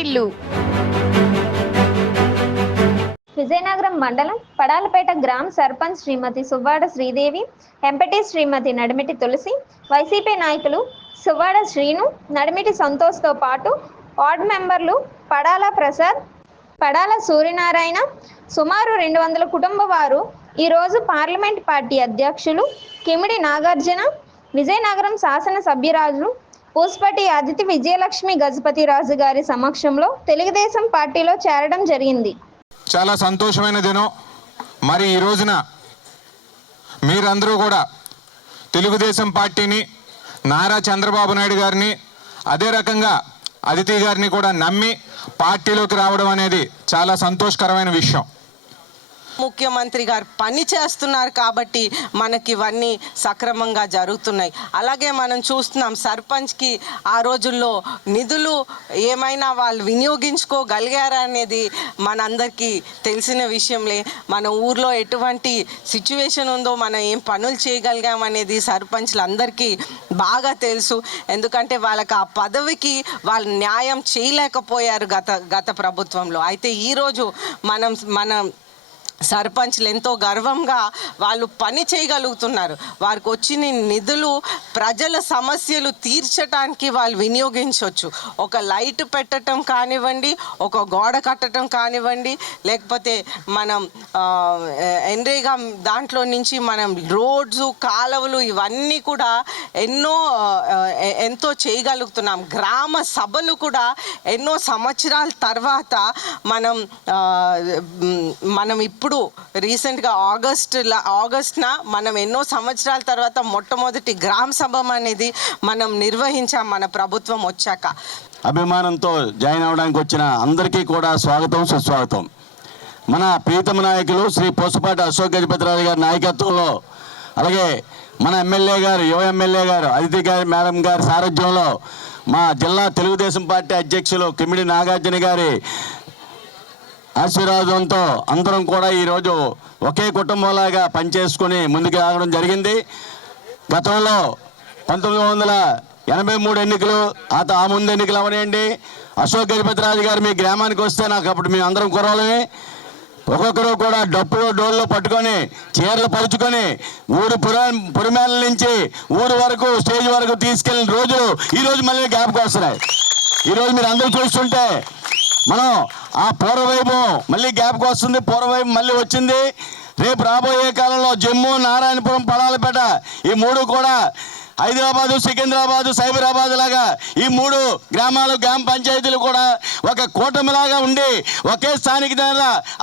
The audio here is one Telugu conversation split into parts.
వాటిల్లు. విజయనగరం మండలం పడాలపేట గ్రామ సర్పంచ్ శ్రీమతి సువ్వాడ శ్రీదేవి, ఎంపీటీ శ్రీమతి నడిమిటి తులసి, వైసీపీ నాయకులు సువ్వాడ శ్రీను, నడిమిటి సంతోష్తో పాటు వార్డు మెంబర్లు పడాల ప్రసాద్, పడాల సూర్యనారాయణ, సుమారు 200 కుటుంబ వారు ఈరోజు పార్లమెంట్ పార్టీ అధ్యక్షులు కిమిడి నాగార్జున, విజయనగరం శాసన సభ్యురాజు పూసపటి అదితి విజయలక్ష్మి గజపతి రాజు గారి సమక్షంలో తెలుగుదేశం పార్టీలో చేరడం జరిగింది. చాలా సంతోషమైన దినం. మరి ఈ రోజున మీరందరూ కూడా తెలుగుదేశం పార్టీని, నారా చంద్రబాబు నాయుడు గారిని, అదే రకంగా అదితి గారిని కూడా నమ్మి పార్టీలోకి రావడం అనేది చాలా సంతోషకరమైన విషయం. ముఖ్యమంత్రి గారు పని చేస్తున్నారు కాబట్టి మనకి ఇవన్నీ సక్రమంగా జరుగుతున్నాయి. అలాగే మనం చూస్తున్నాం సర్పంచ్కి ఆ రోజుల్లో నిధులు ఏమైనా వాళ్ళు వినియోగించుకోగలిగారా అనేది మనందరికీ తెలిసిన విషయంలే. మన ఊర్లో ఎటువంటి సిచ్యువేషన్ ఉందో, మనం ఏం పనులు చేయగలిగాం అనేది సర్పంచ్లందరికీ బాగా తెలుసు. ఎందుకంటే వాళ్ళకి ఆ పదవికి వాళ్ళు న్యాయం చేయలేకపోయారు గత ప్రభుత్వంలో. అయితే ఈరోజు మన సర్పంచ్లు ఎంతో గర్వంగా వాళ్ళు పని చేయగలుగుతున్నారు. వారికి వచ్చిన నిధులు ప్రజల సమస్యలు తీర్చడానికి వాళ్ళు వినియోగించవచ్చు. ఒక లైట్ పెట్టడం కానివ్వండి, ఒక గోడ కట్టడం కానివ్వండి, లేకపోతే మనం ఎన్రేగా దాంట్లో నుంచి మనం రోడ్స్, కాలువలు ఇవన్నీ కూడా ఎంతో చేయగలుగుతున్నాం. గ్రామ సభలు కూడా ఎన్నో సంవత్సరాల తర్వాత మనం ఇప్పుడు రీసెంట్గా ఆగస్ట్న మనం ఎన్నో సంవత్సరాల తర్వాత మొట్టమొదటి గ్రామ సభ అనేది మనం నిర్వహించాం మన ప్రభుత్వం వచ్చాక. అభిమానంతో జాయిన్ అవడానికి వచ్చిన అందరికీ కూడా స్వాగతం, సుస్వాగతం. మన ప్రీతమ నాయకులు శ్రీ పూసపాటి అశోక్ గజపతిరాజు గారి నాయకత్వంలో, అలాగే మన ఎమ్మెల్యే గారు, యువ ఎమ్మెల్యే గారు అదితి గారి మేడం గారి సారథ్యంలో మా జిల్లా తెలుగుదేశం పార్టీ అధ్యక్షులు కిమిడి నాగార్జున గారి ఆశీర్వాదంతో అందరం కూడా ఈరోజు ఒకే కుటుంబంలాగా పనిచేసుకుని ముందుకు రావడం జరిగింది. గతంలో 1983 ఎన్నికలు, ఆ ముందు ఎన్నికలు అవనండి, అశోక్ గజపతిరాజు గారు మీ గ్రామానికి వస్తే నాకు అప్పుడు మేము అందరం కుర్రాళ్ళమే, ఒక్కొక్కరు కూడా డప్పులు డోళ్ళు పట్టుకొని చీరలు పరుచుకొని ఊరు పురిమేల నుంచి ఊరు వరకు, స్టేజ్ వరకు తీసుకెళ్ళిన రోజులు ఈరోజు మళ్ళీ జ్ఞాపకం వస్తున్నాయి. ఈరోజు మీరు అందరూ చూస్తుంటే మనం ఆ పూర్వవైభవం మళ్ళీ జ్ఞాపకం వస్తుంది. పూర్వవైభవం మళ్ళీ వచ్చింది. రేపు రాబోయే కాలంలో జమ్మూ, నారాయణపురం, పడాలపేట ఈ మూడు కూడా హైదరాబాదు, సికింద్రాబాదు, సైబరాబాద్ లాగా ఈ 3 గ్రామాలు, గ్రామ పంచాయతీలు కూడా ఒక కూటమిలాగా ఉండి ఒకే స్థానిక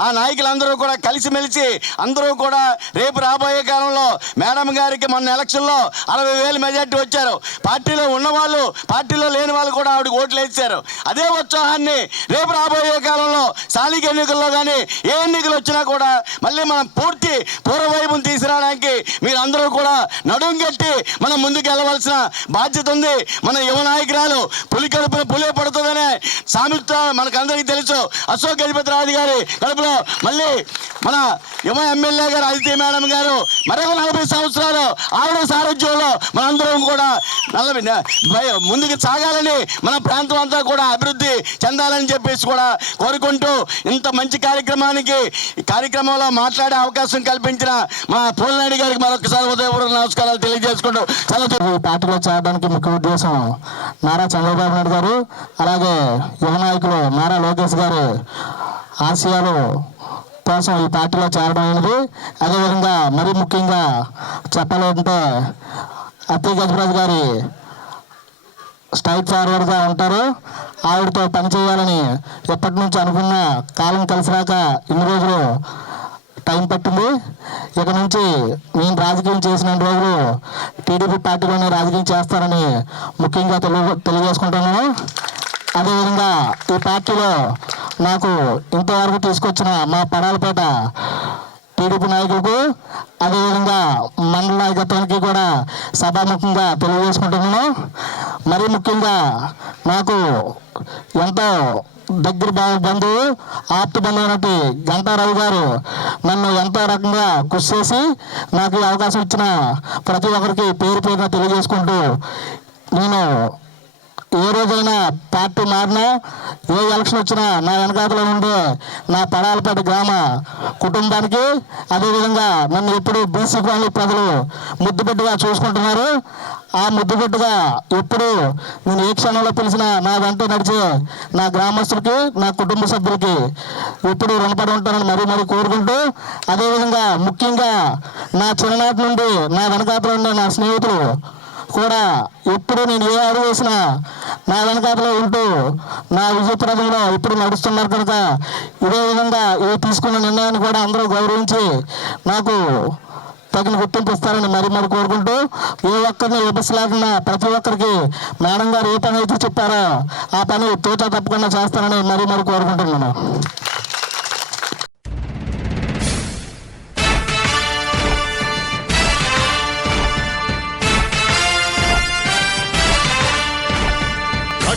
ఆ నాయకులందరూ కూడా కలిసిమెలిసి అందరూ కూడా రేపు రాబోయే కాలంలో మేడం గారికి మొన్న ఎలక్షన్లో 60,000 మెజార్టీ వచ్చారు. పార్టీలో ఉన్నవాళ్ళు, పార్టీలో లేని వాళ్ళు కూడా ఆవిడకి ఓట్లు వేసారు. అదే ఉత్సాహాన్ని రేపు రాబోయే కాలంలో స్థానిక ఎన్నికల్లో కానీ ఏ ఎన్నికలు వచ్చినా కూడా మళ్ళీ మనం పూర్తి పూర్వవైభవం తీసుకురావడానికి మీరందరూ కూడా నడుం కట్టి మనం ముందుకు వెళ్ళవలసిన బాధ్యత ఉంది. మన యువ నాయకురాలు పులి కడుపున పులే పడుతుందనే సామెత మనకందరికీ తెలుసు. అశోక్ గజపతిరాజు గారి కడుపులో మళ్ళీ మన యువ ఎమ్మెల్యే గారు అదితి మేడం గారు మరొక 40 సంవత్సరాలు ఆవిడ సారథ్యంలో మనందరం కూడా ముందుకు సాగాలని, మన ప్రాంతం అంతా కూడా అభివృద్ధి చెందాలని చెప్పేసి కూడా కోరుకుంటూ ఇంత మంచి కార్యక్రమంలో మాట్లాడే అవకాశం కల్పించిన మా పోలనాయుడు గారికి మరొకసారి ఉదయపూర్వక నమస్కారాలు తెలియజేసుకుంటూ పార్టీలో చేరడానికి ముఖ్య ఉద్దేశం నారా చంద్రబాబు నాయుడు గారు, అలాగే యువ నాయకులు నారా లోకేష్ గారు ఆశయాలు కోసం ఈ పార్టీలో చేరడం అనేది. అదేవిధంగా మరీ ముఖ్యంగా చెప్పాలంటే అత్తి గజపతిరాజు గారి స్ట్రైట్ ఫార్వర్డ్గా ఉంటారు. ఆవిడతో పనిచేయాలని ఎప్పటి నుంచి అనుకున్న కాలం కలిసిరాక ఇన్ని రోజులు టైం పట్టింది. ఇక నుంచి నేను రాజకీయం చేసిన రోజులు టీడీపీ పార్టీలోనే రాజకీయం చేస్తానని ముఖ్యంగా తెలియజేసుకుంటున్నాను. అదేవిధంగా ఈ పార్టీలో నాకు ఇంతవరకు తీసుకొచ్చిన మా పడాలపేట టీడీపీ నాయకులకు, అదేవిధంగా మండల నాయకత్వానికి కూడా సభాముఖంగా తెలియజేసుకుంటున్నాను. మరీ ముఖ్యంగా నాకు ఎంతో దగ్గర బంధువు, ఆప్త బంధువు గంటారావు గారు నన్ను ఎంతో రకంగా కృషి చేసి నాకు అవకాశం ఇచ్చిన ప్రతి ఒక్కరికి పేరు పేరున తెలియజేసుకుంటూ నేను ఏ రోజైనా పార్టీ మారినా ఏ ఎలక్షన్ వచ్చినా నా వెనకాతలో ఉండే నా పడాలపేట గ్రామ కుటుంబానికి, అదేవిధంగా నన్ను ఎప్పుడు బీసీ కాలనీ ప్రజలు ముద్దుబిడ్డగా చూసుకుంటున్నారు. ఆ ముద్దుబిడ్డగా ఎప్పుడు నేను ఏ క్షణంలో పిలిచినా నా వెంట నడిచే నా గ్రామస్తులకి, నా కుటుంబ సభ్యులకి ఎప్పుడు రుణపడి ఉంటానని మరీ కోరుకుంటూ, అదేవిధంగా ముఖ్యంగా నా చిన్ననాటి నుండి నా వెనకాతలో ఉండే నా స్నేహితులు కూడా ఎప్పుడు నేను ఏ అడుగు వేసినా నా వెనకాతలో ఉంటూ నా విజయప్రదంలో ఇప్పుడు నడుస్తున్నారు కనుక ఇదే విధంగా తీసుకున్న నిర్ణయాన్ని కూడా అందరూ గౌరవించి నాకు తగిన గుర్తింపు ఇస్తారని మరీ కోరుకుంటూ, ఏ ఒక్కరిని విభజించలేకుండా ప్రతి ఒక్కరికి మేడం గారు ఏ పని అయితే చెప్పారో ఆ పని తోచా తప్పకుండా చేస్తారని మరీ కోరుకుంటున్నాను.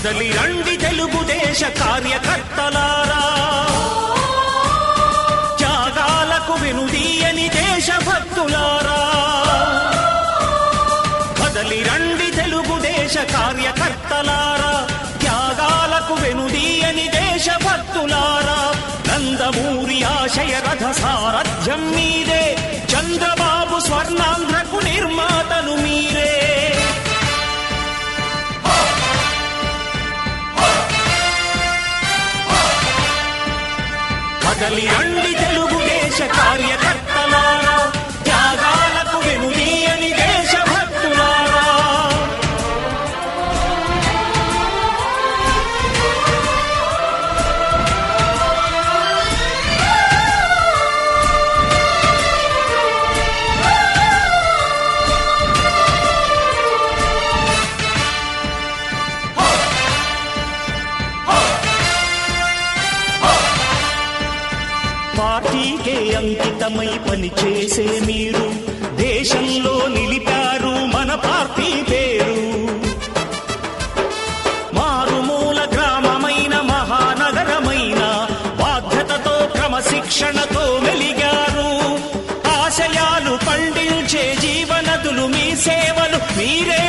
కదలి రండి తెలుగుదేశ కార్యకర్తలారా, త్యాగాలకు వెనుదీయని దేశభక్తులారా. కదలి రండి తెలుగుదేశ కార్యకర్తలారా, త్యాగాలకు వెనుదీయని దేశభక్తులారా. నందమూరి ఆశయ రథ సారథ్యం మీరే, చంద్రబాబు స్వర్ణాంధ్రకు నిర్మాతలు మీరే. కదలి రండి తెలుగుదేశ కార్యకర్తలారా, త్యాగాలకు వెనుదీయని దేశభక్తులారా. పార్టీకే అంకితమై పనిచేసే మీరు దేశంలో నిలిపారు మన పార్టీ పేరు. మారుమూల గ్రామమైన మహానగరమైన బాధ్యతతో క్రమశిక్షణతో మెలిగారు. ఆశయాలు పండించే జీవనదులు మీ సేవలు మీరే